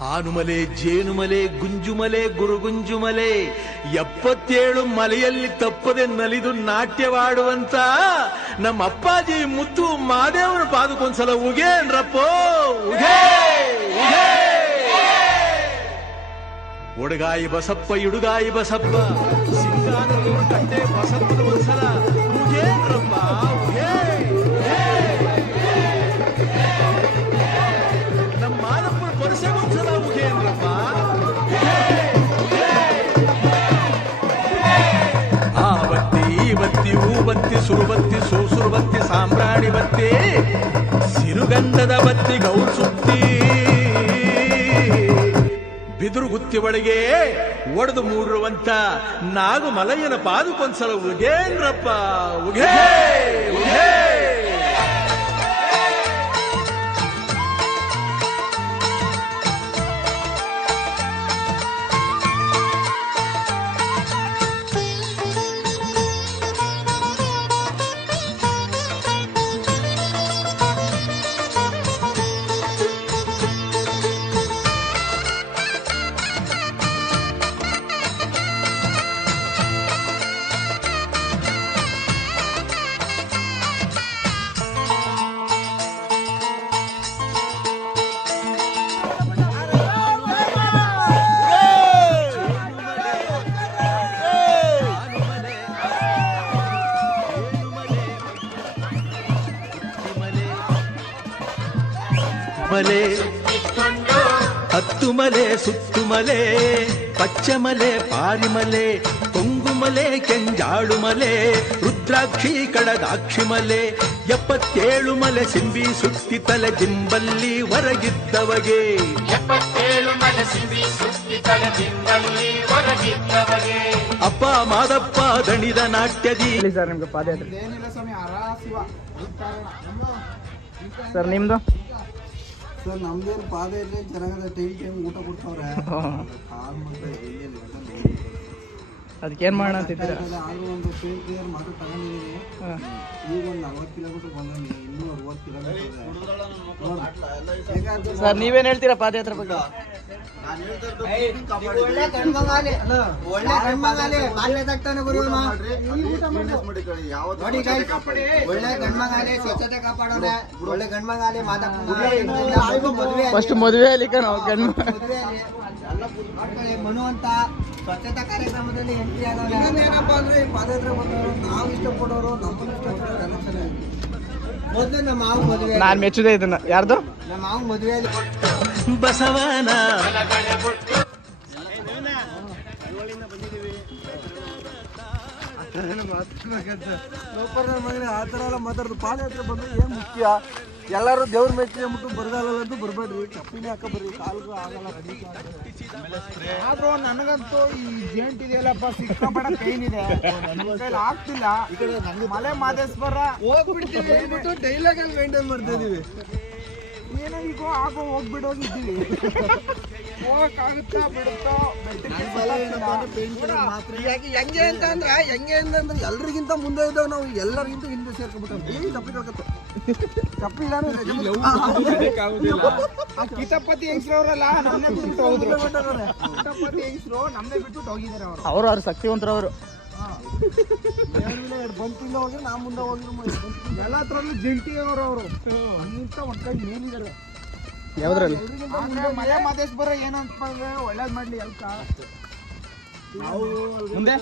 ಹಾನುಮಲೆ, ಜೇನುಮಲೆ, ಗುಂಜುಮಲೆ, ಗುರುಗುಂಜುಮಲೆ 77 ಮಲೆಯಲ್ಲಿ ತಪ್ಪದೆ ನಲಿದು ನಾಟ್ಯವಾಡುವಂತ ನಮ್ಮ ಅಪ್ಪಾಜಿ ಮುತ್ತು ಮಾದೇವನ ಪಾದಕ್ಕೊಂದ್ಸಲ ಉಗೇನ್ರಪ್ಪೋ ಉಗೇ ಉಗೇ. ಒಡಗಾಯಿ ಬಸಪ್ಪ, ಇಡುಗಾಯಿ ಬಸಪ್ಪ, ಸಿಂಗಾನೂರು ಕಟ್ಟೆ ಬಸಪ್ಪನ ಒಂದ್ಸಲ ಉಗೇನ್ರಪ್ಪ ಉಗೇ. ನಮ್ಮ ಮಾದಪ್ಪನ ಪರಸೆಗೊಂದ್ಸಲ ಉಗೇನ್ರಪ್ಪ. ಆ ಬತ್ತಿ, ಈ ಬತ್ತಿ, ಹೂ ಬತ್ತಿ, ಸುರುಬತ್ತಿ, ಸುರುಬತ್ತಿ, ಸಾಂಬ್ರಾಣಿ ಬತ್ತಿ, ಸಿರುಗಂಧದ ಬತ್ತಿ, ಗೌರ್ ಸುತ್ತಿ, ಬಿದುರು ಗುತ್ತಿ ಒಳಗೆ ಒಡೆದು ಮೂಡಿರುವಂತ ನಾಗಮಲಯ್ಯನ ಪಾದಕ್ಕೊಂದ್ಸಲ ಉಗೇನ್ರಪ್ಪ ಉಗೇ ಉಗೇ. ಮಲೆ ಹತ್ತು ಮಲೆ, ಸುತ್ತುಮಲೆ, ಪಚ್ಚಮಲೆ, ಪಾರಿಮಲೆ, ಕೊಂಗುಮಲೆ, ಕೆಂಜಾಳು ಮಲೆ, ರುದ್ರಾಕ್ಷಿ ಕಡದಾಕ್ಷಿ ಮಲೆ, 77 ಮಲೆ ಸಿಂಬಿ ಸುತ್ತಿ ತಲೆ ದಿಂಬಲ್ಲಿ ಹೊರಗಿದ್ದವಗೆ. 77 ಮಲೆ ಸಿಂಬಿ ಸುತ್ತಿ ತಲೆ ದಿಂಬಲ್ಲಿ ಹೊರಗಿದ್ದವಗೆ. ಅಪ್ಪ ಮಾದಪ್ಪ ದಣಿದ ನಾಟ್ಯದಿ. ಸರ್ ನಿಮ್ಗೆ ಪಾದಯಾತ್ರೆ ಏನಿಲ್ಲ ಸ್ವಾಮಿ, ಆರಾಸಿವ ಸರ್ ನಿಮ್ದು ಸರ್. ನಮ್ದೇನು ಪಾದಯಾತ್ರೆ ಚೆನ್ನಾಗದ, ಟೈಮ್ ಊಟ ಕೊಡ್ತಾವ್ರೆ. ಅದಕ್ಕೇನು ಮಾಡೋಣ ಅಂತಿದ್ದೀರಾ? ಆದ್ರೂ ಒಂದು ಪೇನ್ ಕ್ಲಿಯರ್ ಮಾತ್ರ ತಗೊಂಡಿದ್ದೀನಿ. ಈಗ ಒಂದು 40 ಕಿಲೋಮೀಟರ್ ಬಂದಿದ್ದೀನಿ, ಇನ್ನೂ 60 ಕಿಲೋಮೀಟರ್. ಸರ್ ನೀವೇನು ಹೇಳ್ತೀರಾ ಪಾದಯಾತ್ರೆ ಬಗ್ಗೆ? ಒಳ್ಳೆ ಗಂಡ್ಮಗಾಲೆ ಸ್ವಚ್ಛತೆ ಕಾಪಾಡೋಣ. ಒಳ್ಳೆ ಗಂಡ್ಮಗಾಲೆ ಫಸ್ಟ್ ಮದುವೆ ಅಲ್ಲಿ ಗಂಡು ಮನು ಅಂತ ಸ್ವಚ್ಛತಾ ಕಾರ್ಯಕ್ರಮದಲ್ಲಿ ಎಂಟ್ರಿ ಆಗೋಣ. ಏನಪ್ಪಾ ಅಂದ್ರೆ ಪಾದಯಾತ್ರೆ ಬಂದವರು ನಾವು ಇಷ್ಟಪಡೋರು, ನಮ್ಮನ್ನು ಇಷ್ಟಪಡೋರು ಚೆನ್ನಾಗಿ. ಮೊದಲೇ ನಮ್ಮ ಮಾವು ಮದುವೆ, ನಾನು ಮೆಚ್ಚುದೇ ಇದನ್ನ. ಯಾರ್ದು? ನಮ್ಮ ಮಾವು ಮದುವೆಯಲ್ಲಿ ಬಸವನ ಮಗನೇ ಆ ಥರ ಎಲ್ಲ ಮಾತಾಡೋದು. ಪಾದಯಾತ್ರೆ ಬಂದ್ರೆ ಏನು ಮುಖ್ಯ, ಎಲ್ಲರೂ ದೇವ್ರ ಮೆಚ್ಚಿ ಅಂದ್ಬಿಟ್ಟು ಬರಗಾಲಂತೂ ಬರಬೇಡ್ರಿ, ಚಪ್ಪಿನೇ ಹಾಕ ಬರ್ರಿ, ಕಾಲ್ಗೂ ಆಗಲ್ಲ. ಆದ್ರೂ ನನಗಂತೂ ಈ ಜೇಂಟ್ ಇದೆಯಲ್ಲಪ್ಪ ಸಿಕ್ಕಾಪಟ್ಟೆ ಪೇನ್ ಇದೆ, ಆಗ್ತಿಲ್ಲ. ಮಲೆ ಮಾದೇಶ್ವರ ಹೋಗ್ಬಿಡ್ತೀವಿ ಅಂದ್ಬಿಟ್ಟು ಡೈಲಾಗಲ್ಲಿ ಮೇಂಟೈನ್ ಮಾಡ್ತಾ ಇದೀವಿ. ಏನೋ ಈಗ ಆಗೋ ಹೋಗ್ಬಿಡೋಗಿದ್ದೀವಿ, ಹೋಗಕ್ಕಾಗುತ್ತಾ ಬಿಡುತ್ತೋ. ಹೆಂಗೆ ಅಂತಂದ್ರೆ ಎಲ್ರಿಗಿಂತ ಮುಂದೆ ಇದ್ದಾವೆ ನಾವು, ಎಲ್ಲರಿಗಿಂತ ಹಿಂದೆ ಸೇರ್ಕೊಂಡ್ಬಿಟ್ಟು ತಪ್ಪಿ ಕಳ್ಕತ್ತು ತಪ್ಪಿ ಇಲ್ಲ. ಕಿತಪತಿ ಹೆಂಗ್ಸ್ರವ್ರಲ್ಲ ನಮ್ಮನ್ನೇ ಬಿಟ್ಬಿಟ್ಟು ಹೋದ್ರು. ಕಿತಪತಿ ಹೆಂಗ್ಸ್ರು ನಮ್ಮನ್ನೇ ಬಿಟ್ಬಿಟ್ಟು ಹೋಗಿದ್ದಾರೆ ಅವರು. ಅವ್ರು ಶಕ್ತಿವಂತರು ಅವರು. ಬಂತಿಂದ ಹೋಗಿ ನಾ ಮುಂದೆ ಹೋಗಿದ್ರು. ಎಲ್ಲ ಹತ್ರಲ್ಲೂ ಜಂಟಿ ಅವರು ಅಂತ ಒಂದ್ ಕೈ ಮೇಲಿದ್ದಾರೆ. ಯಾವ್ದ್ರಲ್ಲಿ? ಮಲೆ ಮಾದೇಶ್ವರ ಏನಂತ ಒಳ್ಳೇದ್ ಮಾಡ್ಲಿ ಅಲ್ಕ. ಮುಂದೆ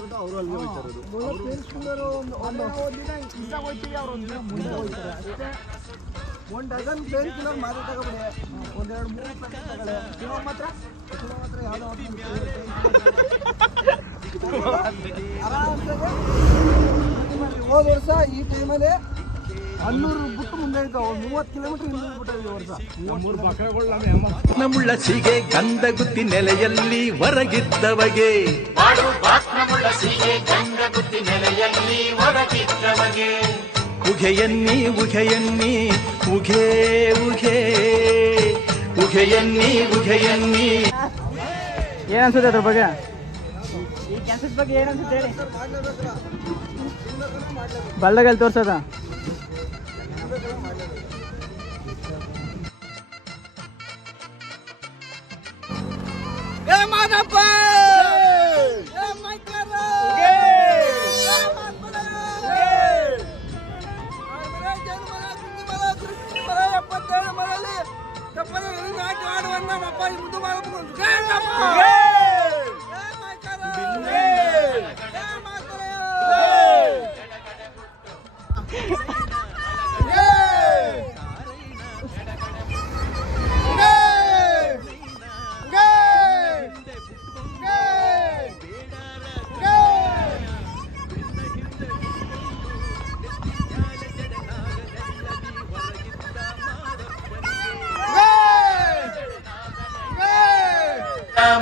ಒಂದು ಡಜನ್ ಪೇನ್ ಕಿಲ್ಲರ್ ಮಾರಿ ತಗೋಬಿಡಿ, ಒಂದೆರಡು 3 ಪ್ಯಾಕೆಟ್ ತಗೊಳ್ಳಿ. ಮಾತ್ರ ಯಾವ್ದೋ ಹೋದ ವರ್ಷ ಈ ಟೈಮಲ್ಲಿ 100 ಬಿಟ್ಟು ಮುಂದೆ ಇದ್ದಾವೆ, 30 ಕಿಲೋಮೀಟರ್ ಹಿಂದೆ ಬಿಟ್ಟಿದೆ ಈ ವರ್ಷ. ನಮ್ಮುಳ್ಳ ಸಿಗೆ ಗಂಧಗುತ್ತಿ ನೆಲೆಯಲ್ಲಿ ಹೊರಗಿದ್ದವಗೆ. ಉಘೆಯನ್ನಿ ಉಘೆಯನ್ನಿ ಉಘೆ ಉಘೆ ಉಘೆಯನ್ನಿ ಉಘೆಯನ್ನಿ. ಏನ್ ಅನ್ಸುತ್ತೆ ಅದ್ರ ಬಗ್ಗೆ? ಈ ಕ್ಯಾನ್ಸರ್ ಬಗ್ಗೆ ಏನ್ ಅನ್ಸುತ್ತೆ ಹೇಳಿ? ಬಲ್ದಾಗಲ್ಲಿ ತೋರ್ಸೋದ? ಮಾದಪ್ಪ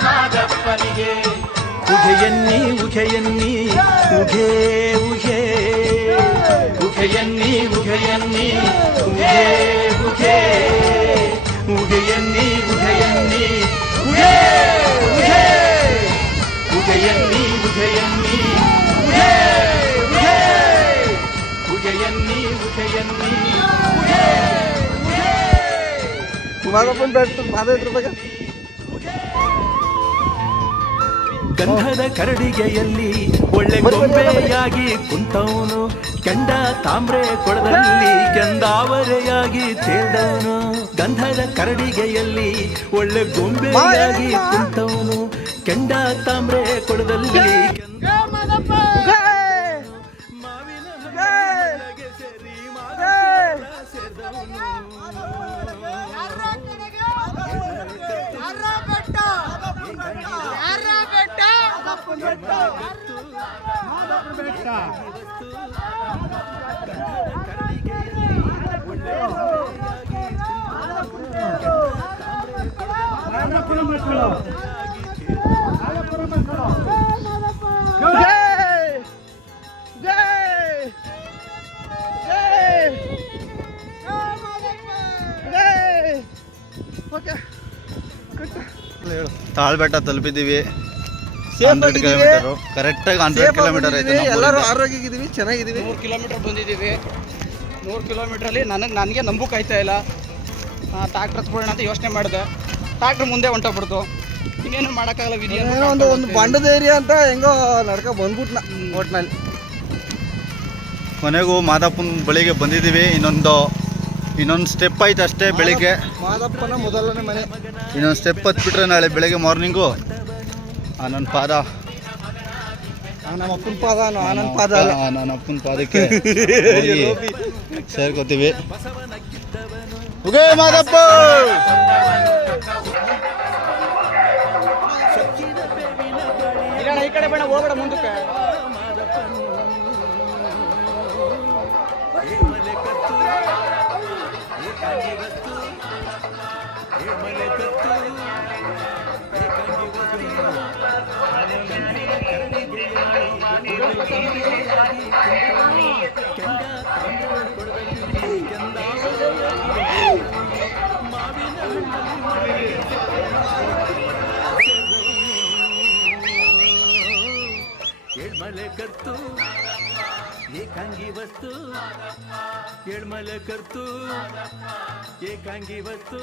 ಮಾದಪ್ಪನಿಗೆ ಉಘೆಯನ್ನಿ ಉಘೆಯನ್ನಿ ಉಘೆ ಉಘೆ ಉಘೆಯನ್ನಿ ಉಘೆಯನ್ನಿ ಉಘೆ ಉಘೆ ಉಘೆಯನ್ನಿ ಉಘೆಯನ್ನಿ ಉಘೆ ಉಘೆ ಉಘೆಯನ್ನಿ ಉಘೆಯನ್ನಿ ಉಘೆ ಉಘೆ ಉಘೆಯನ್ನಿ ಉಘೆಯನ್ನಿ ಉಘೆ ಉಘೆ ಮಾದಪ್ಪನ ಬೆಟ್ಟು 15 ರೂಪಾಯಿಗೆ ಗಂಧದ ಕರಡಿಗೆಯಲ್ಲಿ ಒಳ್ಳೆ ಗೊಂಬೆಯಾಗಿ ಕುಂತವನು ಕೆಂಡ ತಾಮ್ರೆ ಕೊಳದಲ್ಲಿ ಕೆಂದಾವರೆಯಾಗಿ ತೇಲ್ದವನು ಗಂಧದ ಕರಡಿಗೆಯಲ್ಲಿ ಒಳ್ಳೆ ಗೊಂಬೆಯಾಗಿ ಕುಂತವನು ಕೆಂಡ ತಾಮ್ರೆ ಕೊಳದಲ್ಲಿ ಮಾವಿನ ಹಣ್ಣಿಗೆ ಸೇರಿ ಸೇರಿದವನು ತಾಳ್ಬೆಟ್ಟ ತಲುಪಿದ್ದೀವಿ. 100 ಕಿಲೋಮೀಟರ್ ಕರೆಕ್ಟಾಗಿ 100 ಕಿಲೋಮೀಟರ್ ಐತೆ. ಎಲ್ಲರೂ ಆರೋಗ್ಯವಾಗಿದ್ದೀವಿ, ಚೆನ್ನಾಗಿದ್ದೀವಿ. 100 ಕಿಲೋಮೀಟರ್ ಬಂದಿದ್ದೀವಿ. 100 ಕಿಲೋಮೀಟ್ರಲ್ಲಿ ನನಗೆ ನಂಬಕ್ಕೆ ಆಯ್ತಾ ಇಲ್ಲ. ಟ್ಯಾಕ್ಟರ್ ಹತ್ಬಿಡೋಣ ಅಂತ ಯೋಚನೆ ಮಾಡಿದೆ. ಟ್ಯಾಕ್ಟ್ರ್ ಮುಂದೆ ಹೊಂಟೋಗ್ಬಿಡ್ತು. ಇನ್ನೇನು ಮಾಡೋಕ್ಕಾಗಲ್ಲ, ವಿಧಿ ಒಂದು ಬಂಡದ ಏರಿಯಾ ಅಂತ ಹೆಂಗೋ ನಡ್ಕೊ ಬಂದ್ಬಿಟ್ನ ಒಟ್ನಲ್ಲಿ. ಕೊನೆಗೂ ಮಾದಪ್ಪನ ಬಳಿಗೆ ಬಂದಿದ್ದೀವಿ. ಇನ್ನೊಂದು ಸ್ಟೆಪ್ ಆಯ್ತು ಅಷ್ಟೇ. ಬೆಳಿಗ್ಗೆ ಮಾದಪ್ಪನ ಮೊದಲನೇ ಮನೆ. ಇನ್ನೊಂದು ಸ್ಟೆಪ್ ಹತ್ಬಿಟ್ರೆ ನಾಳೆ ಬೆಳಗ್ಗೆ ಮಾರ್ನಿಂಗು ನನ್ನ ಪಾದ, ನಮ್ಮ ಅಪ್ಪನ ಪಾದ, ನನ್ನ ಪಾದ ಅಲ್ಲ, ನನ್ನ ಅಪ್ಪನ ಪಾದಕ್ಕೆ ಹೋಗಿ ಸೇರ್ಕೋತೀವಿ. ಉಗೇ ಮಾದಪ್ಪ. ಇಲ್ಲ, ಈ ಕಡೆ ಬೇಡ, ಹೋಗ್ಬೇಡ ಮುಂದಕ್ಕೆ. ಏಳ್ಮಲೆ ಕರ್ತು ಏಕಾಂಗಿ ವಸ್ತು, ಏಳ್ಮಲೆ ಕರ್ತು ಏಕಾಂಗಿ ವಸ್ತು.